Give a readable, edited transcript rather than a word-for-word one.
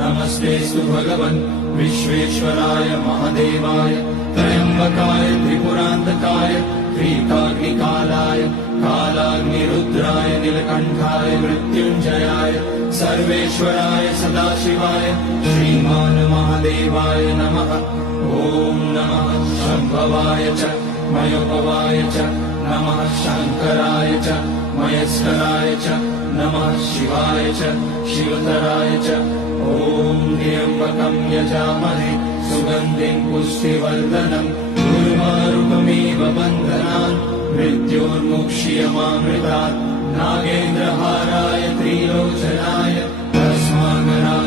नमस्तेऽस्तु भगवन् विश्वेश्वराय महादेवाय त्र्यम्बकाय त्रिपुरान्तकाय त्रिकाग्निकालाय कालाग्निरुद्राय नीलकण्ठाय मृत्युञ्जयाय सर्वेश्वराय सदाशिवाय श्रीमान् महादेवाय नमः। ॐ नमः शम्भवाय च मयोपवाय च नमः शङ्कराय च मयस्कराय च नमः शिवाय च शिवतराय च। ॐ त्र्यम्बकं यजामहे सुगन्धिं पुष्टिवर्धनम् उर्वारुकमिव बन्धनान् मृत्योर्मुक्ष्यमामृतात्। नागेन्द्रहाराय त्रिलोचनाय भस्माकराय